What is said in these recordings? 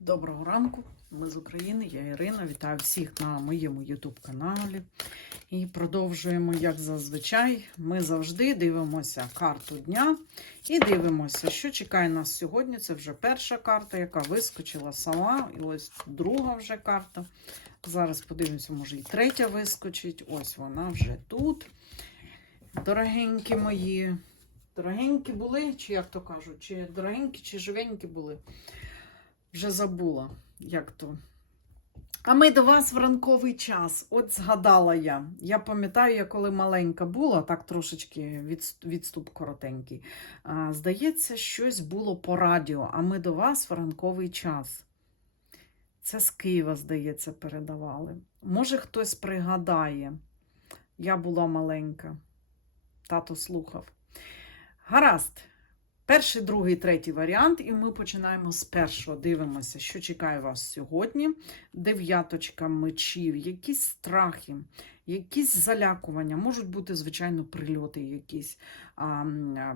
Доброго ранку, ми з України, я Ірина. Вітаю всіх на моєму YouTube каналі. І продовжуємо, як зазвичай, ми завжди дивимося карту дня і дивимося, що чекає нас сьогодні. Це вже перша карта, яка вискочила сама. І ось друга вже карта. Зараз подивимося, може і третя вискочить. Ось вона вже тут. Дорогенькі мої. Дорогенькі були, чи як то кажуть, чи дорогенькі, чи живенькі були. Вже забула, як то. А ми до вас в ранковий час. От згадала я. Я пам'ятаю, я коли маленька була, так трошечки відступ коротенький. А, здається, щось було по радіо, а ми до вас в ранковий час. Це з Києва, здається, передавали. Може, хтось пригадає. Я була маленька. Тато слухав. Гаразд. Перший, другий, третій варіант, і ми починаємо з першого. Дивимося, що чекає вас сьогодні. Дев'яточка мечів, якісь страхи, якісь залякування, можуть бути, звичайно, прильоти якісь. А,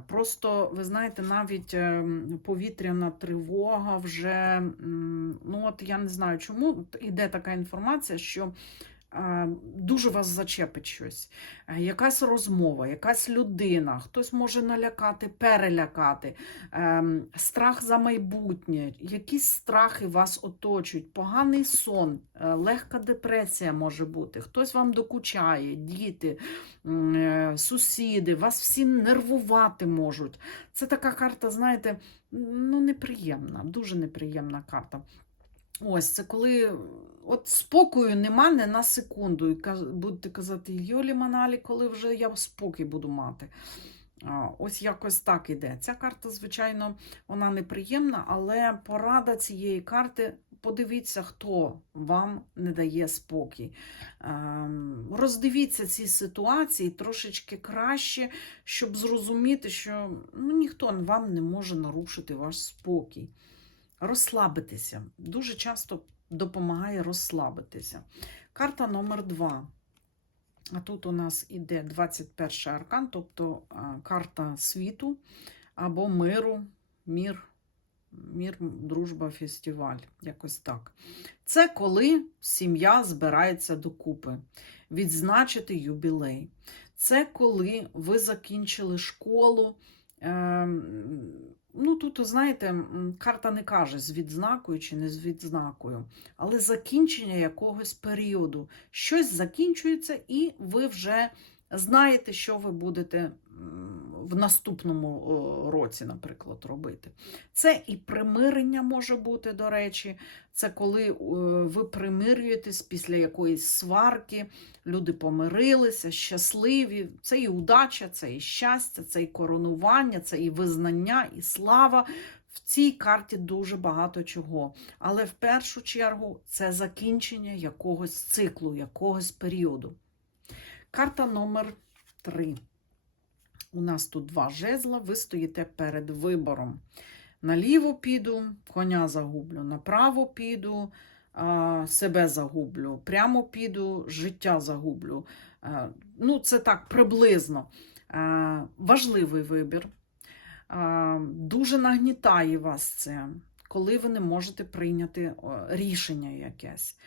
просто, ви знаєте, навіть ем, повітряна тривога вже, ну от я не знаю чому, іде така інформація, що е, дуже вас зачепить щось. Е, Якась розмова, якась людина, хтось може налякати, перелякати, ем, страх за майбутнє, якісь страхи вас оточують, поганий сон, е, легка депресія може бути, хтось вам докучає, діти, е, сусіди, вас всі нервувати можуть. Це така карта, знаєте, ну неприємна, дуже неприємна карта. Ось це коли от спокою нема не на секунду. І будете казати, Йолі Маналі, коли вже я спокій буду мати. Ось якось так іде. Ця карта, звичайно, вона неприємна, але порада цієї карти. Подивіться, хто вам не дає спокій. Ем, Роздивіться ці ситуації трошечки краще, щоб зрозуміти, що ну, ніхто вам не може нарушити ваш спокій. Розслабитися. Дуже часто допомагає розслабитися. Карта номер 2. А тут у нас іде 21 аркан, тобто карта світу або миру, мір, мір, дружба, фестиваль. Якось так. Це коли сім'я збирається докупи, відзначити юбілей. Це коли ви закінчили школу. Ну, тут, знаєте, карта не каже, з відзнакою чи не з відзнакою, але закінчення якогось періоду. Щось закінчується, і ви вже знаєте, що ви будете в наступному році, наприклад, робити. Це і примирення може бути, до речі, це коли е, ви примирюєтесь після якоїсь сварки, люди помирилися, щасливі. Це і удача, це і щастя, це і коронування, це і визнання, і слава. В цій карті дуже багато чого. Але в першу чергу це закінчення якогось циклу, якогось періоду. Карта номер 3. У нас тут два жезла, ви стоїте перед вибором. Наліво піду, коня загублю, направо піду, себе загублю, прямо піду, життя загублю. Ну, це так приблизно. Важливий вибір. Дуже нагнітає вас це, коли ви не можете прийняти рішення якесь.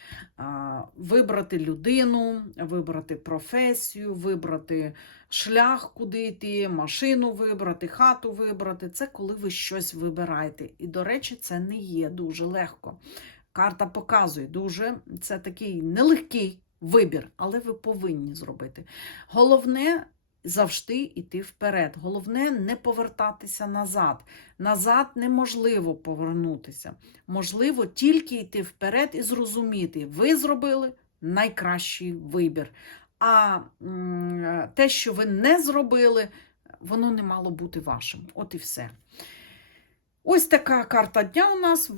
Вибрати людину, вибрати професію, вибрати шлях, куди йти, машину вибрати, хату вибрати. Це коли ви щось вибираєте. І, до речі, це не є дуже легко. Карта показує дуже це такий нелегкий вибір, але ви повинні зробити. Головне завжди йти вперед. Головне не повертатися назад. Назад неможливо повернутися. Можливо тільки йти вперед і зрозуміти, ви зробили найкращий вибір. А те, що ви не зробили, воно не мало бути вашим. От і все. Ось така карта дня у нас.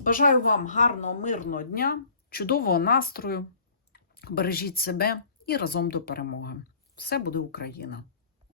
Бажаю вам гарного, мирного дня, чудового настрою. Бережіть себе і разом до перемоги. Все буде Україна!